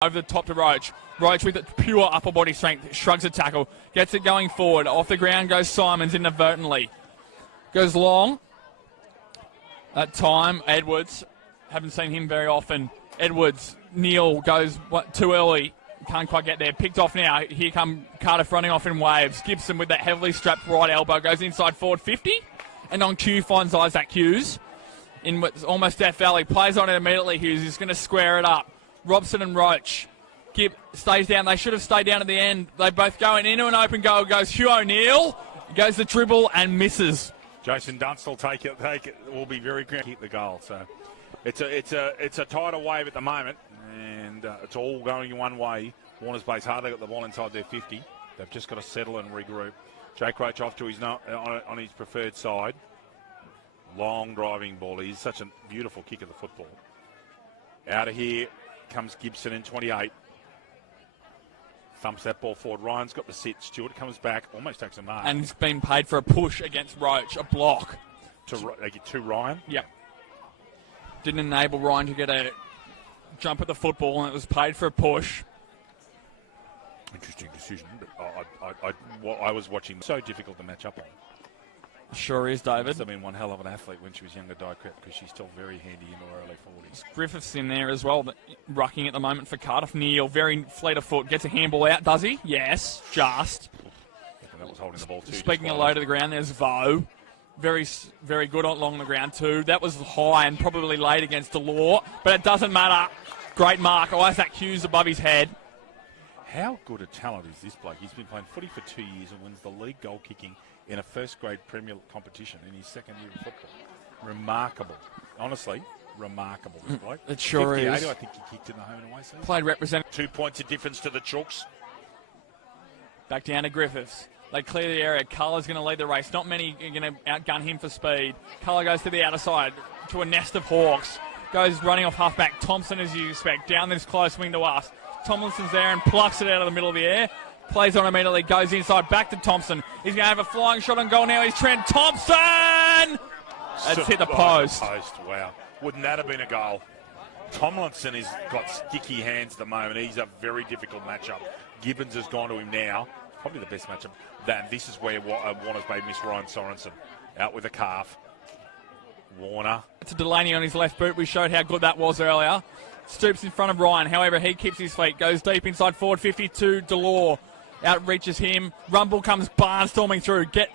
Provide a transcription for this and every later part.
over the top to Roach. Roach with pure upper body strength, shrugs a tackle, gets it going forward. Off the ground goes Simons inadvertently. Goes long. That time, Edwards. Haven't seen him very often. Edwards, Neal goes too early. Can't quite get there. Picked off now. Here come Cardiff running off in waves. Gibson with that heavily strapped right elbow goes inside forward 50. And on cue finds Isaac Hughes in what's almost Death Valley. Plays on it immediately. Hughes is going to square it up. Robson and Roach. Gibb stays down. They should have stayed down at the end. They both go into an open goal. Goes Hugh O'Neill. Goes the dribble and misses. Jason Dunst will take it. Will be very good. Keep the goal. So it's a tighter wave at the moment, and it's all going one way. Warner's Bay's hardly got the ball inside their 50. They've just got to settle and regroup. Jake Roach off to his on his preferred side. Long driving ball. He's such a beautiful kick of the football. Out of here comes Gibson in 28. Thumps that ball forward. Ryan's got the sit. Stewart comes back, almost takes a mark. And he's been paid for a push against Roach, a block. They get to Ryan? Yep. Didn't enable Ryan to get a jump at the football, and it was paid for a push. Interesting decision, but I was watching. So difficult to match up on. Sure is, David. Must have been one hell of an athlete when she was younger, Di Crep, because she's still very handy in her early 40s. Griffiths in there as well, rucking at the moment for Cardiff. Neal, very fleet of foot, gets a handball out, does he? Yes, just. And that was holding the ball too. Speaking of low to the ground, there's Vo. Very, very good along the ground too. That was high and probably late against Delore, but it doesn't matter. Great mark. Isaac Hughes above his head. How good a talent is this bloke? He's been playing footy for 2 years and wins the league goal kicking in a first-grade Premier competition in his second year of football. Remarkable. Honestly, remarkable, this bloke. It sure 58, is. I think he kicked in the home and away season. Played representative. 2 points of difference to the Chooks. Back down to Griffiths. They clear the area. Culler's going to lead the race. Not many are going to outgun him for speed. Culler goes to the outer side to a nest of Hawks. Goes running off halfback. Thompson, as you expect, down this close wing to us. Tomlinson's there and plucks it out of the middle of the air. Plays on immediately, goes inside, back to Thompson. He's going to have a flying shot on goal now. He's Trent Thompson! That's hit the post. Wow. Wouldn't that have been a goal? Tomlinson has got sticky hands at the moment. He's a very difficult matchup. Gibbons has gone to him now. Probably the best matchup. This is where Warner's Bay missed Ryan Sorensen. Out with a calf. Warner. To Delaney on his left boot. We showed how good that was earlier. Stoops in front of Ryan. However, he keeps his feet. Goes deep inside forward 52. Delore outreaches him. Rumble comes barnstorming through. Get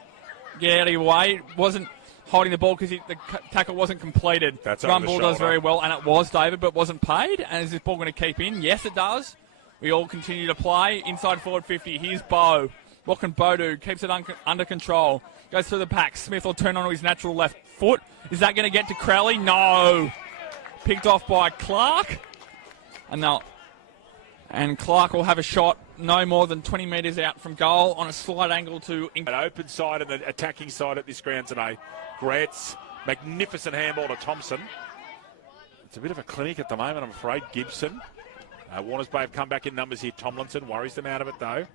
out of your way. Wasn't holding the ball because the tackle wasn't completed. That's Rumble does very well, and it was, David, but wasn't paid. And is this ball going to keep in? Yes, it does. We all continue to play. Inside forward 50. Here's Bo. What can Bo do? Keeps it under control. Goes through the pack. Smith will turn onto his natural left foot. Is that going to get to Crowley? No. Picked off by Clark. And Clark will have a shot no more than 20 metres out from goal on a slight angle to... An open side and the attacking side at this ground today. Grant's magnificent handball to Thompson. It's a bit of a clinic at the moment, I'm afraid. Gibson. Warner's Bay have come back in numbers here. Tomlinson worries them out of it, though.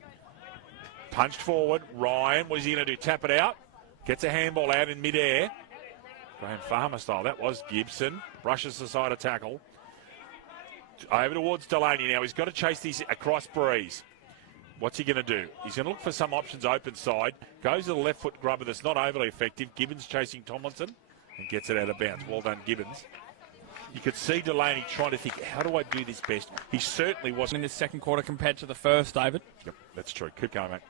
Punched forward. Ryan, what is he going to do? Tap it out. Gets a handball out in midair. Graham Farmer style. That was Gibson. Brushes the side of tackle. Over towards Delaney now. He's got to chase these across Breeze. What's he going to do? He's going to look for some options open side. Goes to the left foot grubber that's not overly effective. Gibbons chasing Tomlinson and gets it out of bounds. Well done, Gibbons. You could see Delaney trying to think, how do I do this best? He certainly wasn't. In this second quarter compared to the first, David. Yep, that's true. Keep going, mate.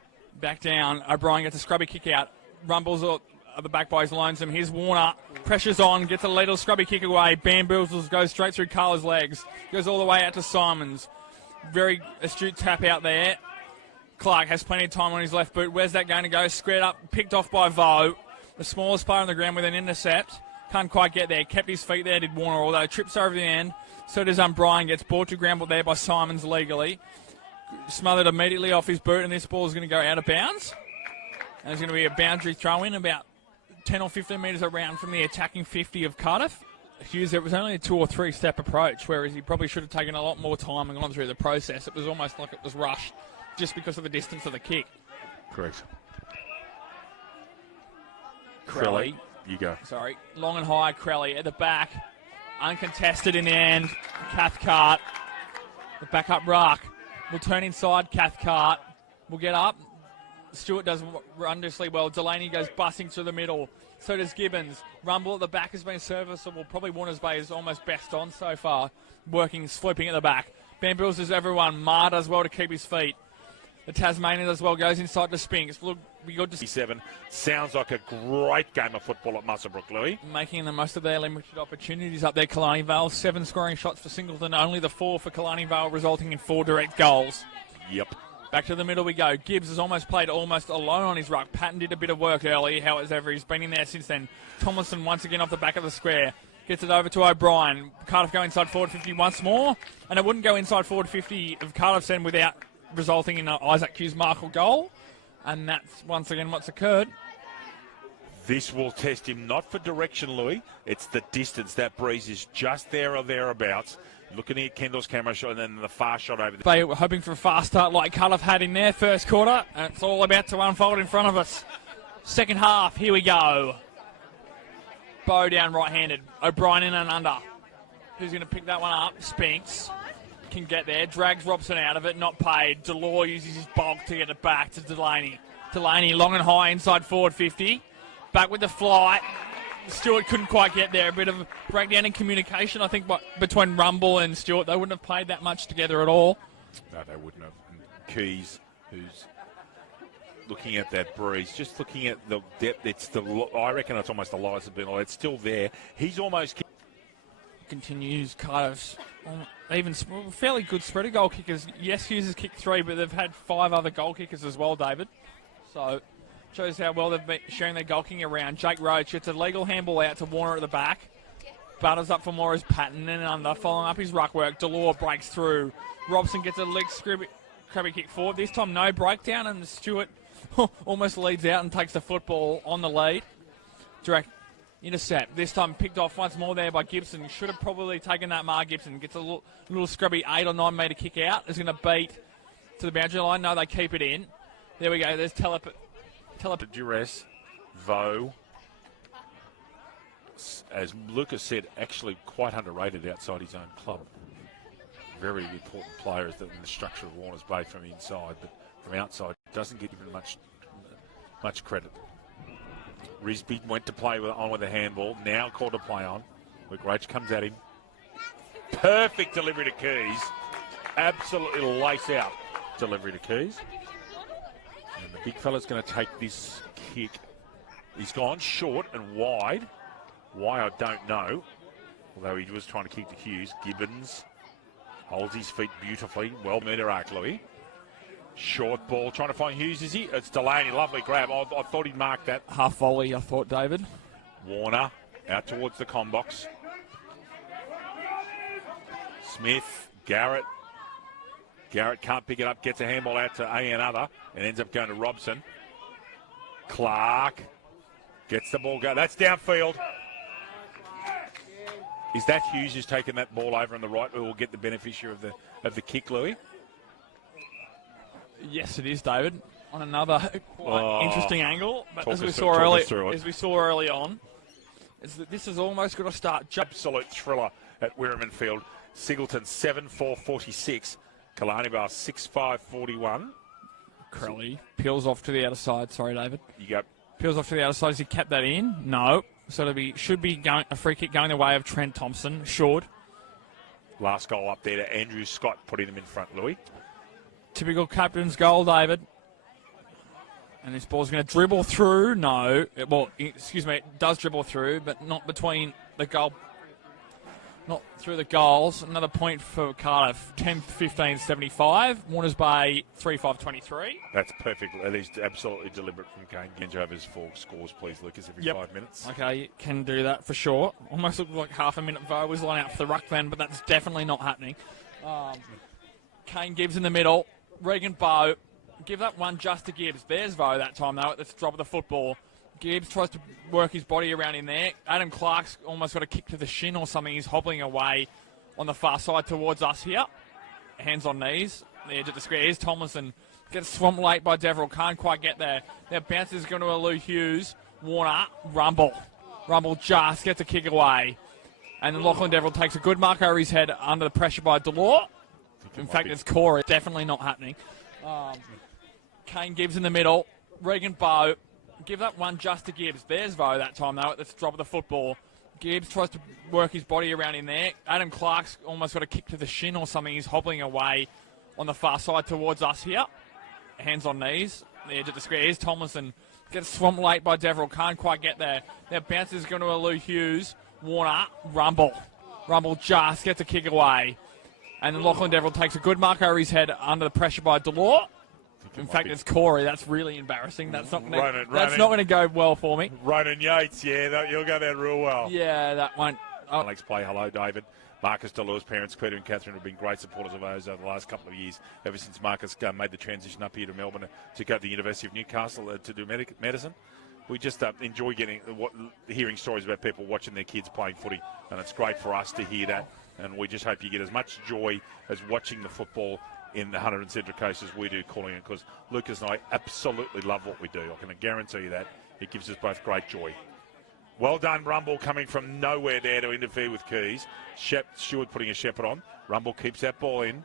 Back down. O'Brien gets a scrubby kick out. Rumbles at the back by his lonesome. Here's Warner. Pressures on. Gets a little scrubby kick away. Bamboozles. Goes straight through Carla's legs. Goes all the way out to Simons. Very astute tap out there. Clark has plenty of time on his left boot. Where's that going to go? Squared up. Picked off by Vo. The smallest player on the ground with an intercept. Can't quite get there. Kept his feet there, did Warner, although trips over the end. So does O'Brien. Gets brought to ground there by Simons legally. Smothered immediately off his boot, and this ball is going to go out of bounds. And there's going to be a boundary throw in about 10 or 15 metres around from the attacking 50 of Cardiff. Hughes, it was only a 2 or 3 step approach, whereas he probably should have taken a lot more time and gone through the process. It was almost like it was rushed just because of the distance of the kick. Correct. Crowley. You go. Sorry. Long and high, Crowley at the back. Uncontested in the end. Cathcart The backup ruck will turn inside. Cathcart will get up. Stewart does wondrously well. Delaney goes busting through the middle. So does Gibbons. Rumble at the back has been serviceable. Probably Warners Bay is almost best on so far. Working, swooping at the back. Bambills does everyone. Ma does well to keep his feet. The Tasmanian as well goes inside to Spinks. Look, we got to 7. Sounds like a great game of football at Muswellbrook, Louis. making the most of their limited opportunities up there. Killarney Vale, 7 scoring shots for Singleton, only the 4 for Killarney Vale, resulting in 4 direct goals. Yep. Back to the middle we go. Gibbs has almost played almost alone on his ruck. Patton did a bit of work early, however, he's been in there since then. Tomlinson once again off the back of the square. Gets it over to O'Brien. Cardiff go inside forward 50 once more. And it wouldn't go inside forward 50 of Cardiff's end without resulting in an Isaac Hughes-Markle goal. And that's once again what's occurred. This will test him not for direction, Louis. It's the distance. That breeze is just there or thereabouts. Looking at Kendall's camera shot and then the far shot over there. They were hoping for a fast start like Cardiff had in their first quarter. And it's all about to unfold in front of us. Second half, here we go. Bow down right-handed. O'Brien in and under. Who's going to pick that one up? Spinks can get there. Drags Robson out of it. Not paid. Delore uses his bulk to get it back to Delaney. Delaney long and high inside forward 50. Back with the flight. Stewart couldn't quite get there. A bit of a breakdown in communication, I think, between Rumble and Stewart. They wouldn't have played that much together at all. No, they wouldn't have. And Keys, who's looking at that breeze, just looking at the depth. I reckon it's almost the lies have been. It's still there. He's almost continues Cardiff's even fairly good spreader goal kickers. Yes, Hughes has kicked 3, but they've had 5 other goal kickers as well, David. So shows how well they've been sharing their goal kicking around. Jake Roach gets a legal handball out to Warner at the back. Butters up for Morris Patton and under, following up his ruck work. Delore breaks through. Robson gets a leg crabby kick forward. This time no breakdown, and Stewart almost leads out and takes the football on the lead. Direct intercept. This time picked off once more there by Gibson. Should have probably taken that Mar Gibson. Gets a little scrubby 8 or 9 metre kick out. Is going to beat to the boundary line. No, they keep it in. There we go. There's duress. Vo, as Lucas said, actually quite underrated outside his own club. Very important players in the structure of Warners Bay from inside, but from outside doesn't get given much credit. Risby went to play on with a handball, now called to play on. Luke Roach comes at him. Perfect delivery to Keys. Absolutely lace out delivery to Keys. And the big fella's going to take this kick. He's gone short and wide. Why, I don't know. Although he was trying to kick to Hughes. Gibbons holds his feet beautifully. Well meter arc, Louis. Short ball, trying to find Hughes, is he? It's Delaney, lovely grab. I thought he'd mark that. Half volley, I thought, David. Warner out towards the com box. Smith, Garrett. Garrett can't pick it up, gets a handball out to another, and ends up going to Robson. Clark gets the ball go. That's downfield. Is that Hughes who's taken that ball over on the right, who will get the beneficiary of the kick, Louis? Yes, it is, David. On another quite interesting angle, but as we saw early on, is that this has almost got to start. Absolute thriller at Wirraman Field. Singleton 7-4-46. Killarney Vale 6-5-41. Crowley peels off to the outer side. Sorry, David. You go. Peels off to the outer side. Has he kept that in? No. So should be a free kick going the way of Trent Thompson. Short. Last goal up there to Andrew Scott, putting them in front, Louis. Typical captain's goal, David. And this ball's going to dribble through. No. It does dribble through, but not between the goal. Not through the goals. Another point for Cardiff. 10-15-75. Warners Bay 3-5-23. That's perfect. That is absolutely deliberate from Kane. Genjover's 4 scores, please, Lucas, every 5 minutes. Okay, you can do that for sure. Almost looked like half a minute Vo was line out for the ruck then, but that's definitely not happening. Kane Gibbs in the middle. Regan Bowe. Give that one just to Gibbs. There's Vo that time, though, at the drop of the football. Gibbs tries to work his body around in there. Adam Clark's almost got a kick to the shin or something. He's hobbling away on the far side towards us here. Hands on knees. The edge of the square. Here's Tomlinson. Gets swamped late by Deverell. Can't quite get there. Now bounce is going to elude Hughes. Warner. Rumble. Rumble just gets a kick away. And then Lachlan Deverell takes a good mark over his head under the pressure by Delore. In fact, it's Corey. Definitely not happening. Kane Gibbs in the middle. Regan Bowe. Give that one just to Gibbs. There's Bowe that time, though, at the drop of the football. Gibbs tries to work his body around in there. Adam Clark's almost got a kick to the shin or something. He's hobbling away on the far side towards us here. Hands on knees. The edge of the square. Here's Tomlinson. Gets swamped late by Deverell. Can't quite get there. Now bounces going to Lou Hughes. Warner. Rumble. Rumble just gets a kick away. And then Lachlan Deverell takes a good mark over his head under the pressure by Delort. In fact, it's Corey. That's really embarrassing. That's not going to go well for me. Ronan Yates, yeah, you'll go down real well. Yeah, that won't. Oh. Alex play. Hello, David. Marcus Delure's parents, Peter and Catherine, have been great supporters of ours over the last couple of years, ever since Marcus made the transition up here to Melbourne to go to the University of Newcastle to do medicine. We just enjoy hearing stories about people watching their kids playing footy, and it's great for us to hear that. And we just hope you get as much joy as watching the football in the Hunter and Central Coast as we do calling it, because Lucas and I absolutely love what we do. I can guarantee you that. It gives us both great joy. Well done, Rumble, coming from nowhere there to interfere with Keys. Stewart putting a shepherd on. Rumble keeps that ball in.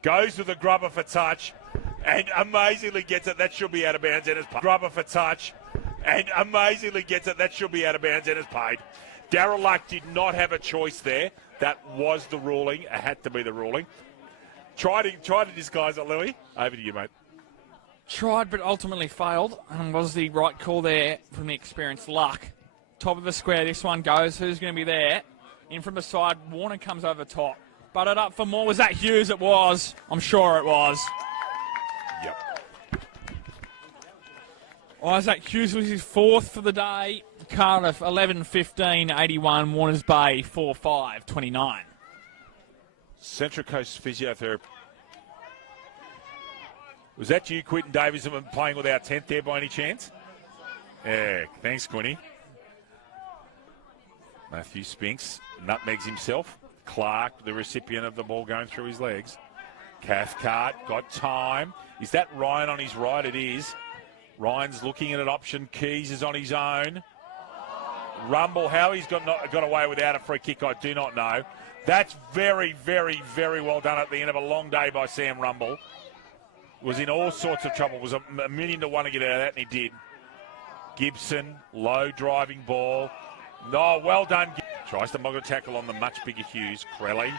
Goes with the grubber for touch, and amazingly gets it. That should be out of bounds and is paid. Grubber for touch, and amazingly gets it. That should be out of bounds and is paid. Darryl Luck did not have a choice there. That was the ruling. It had to be the ruling. Tried to disguise it, Louis. Over to you, mate. Tried, but ultimately failed. And was the right call there from the experienced Luck. Top of the square, this one goes. Who's going to be there? In from the side, Warner comes over top. Butted up for more. Was that Hughes? It was. I'm sure it was. Yep. Isaac Hughes was his fourth for the day. Cardiff, 11-15, 81. Warners Bay, 4-5, 29. Central Coast Physiotherapy. Was that you, Quinton Davis, playing with our tent there by any chance? Yeah, thanks, Quinny. Matthew Spinks nutmegs himself. Clark, the recipient of the ball going through his legs. Cathcart got time. Is that Ryan on his right? It is. Ryan's looking at an option. Keys is on his own. Rumble, how he's got away without a free kick, I do not know. That's very, very, very well done at the end of a long day by Sam Rumble. Was in all sorts of trouble. Was a million to one to get out of that, and he did. Gibson, low driving ball. No, well done. Tries to mug a tackle on the much bigger Hughes. Crelly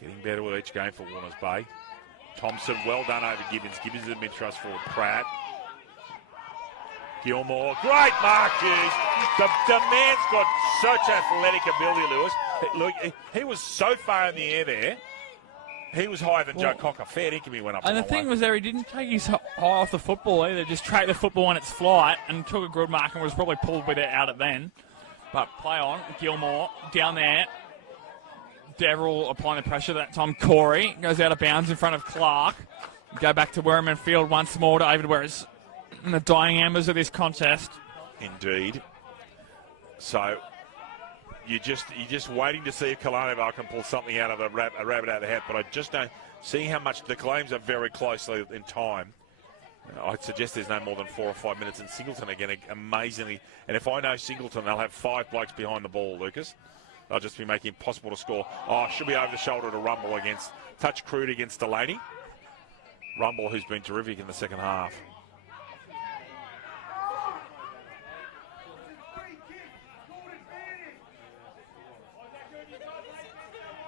getting better with each game for Warners Bay. Thompson, well done over Gibbons. Gibbons is the mid-thrust forward. Pratt. Gilmore. Great mark, Hughes. The man's got such athletic ability, Lewis. Look, he was so far in the air there. He was higher than Joe Cocker. Fair dinkum he went up. And the thing was there, he didn't take his eye off the football either. Just tracked the football on its flight and took a good mark and was probably pulled with it out at then. But play on. Gilmore down there. Deverell applying the pressure that time. Corey goes out of bounds in front of Clark. Go back to Werriman Field once more. David Werris in the dying embers of this contest. Indeed. So you're just waiting to see if Kalanovar can pull something out of a rabbit out of the hat. But I just don't see how much the claims are very closely in time. I'd suggest there's no more than 4 or 5 minutes in Singleton again, amazingly. And if I know Singleton, they'll have 5 blokes behind the ball, Lucas. They'll just be making it impossible to score. Oh, should be over the shoulder to Rumble against, touch crude against Delaney. Rumble, who's been terrific in the second half.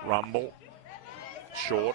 Rumble, short.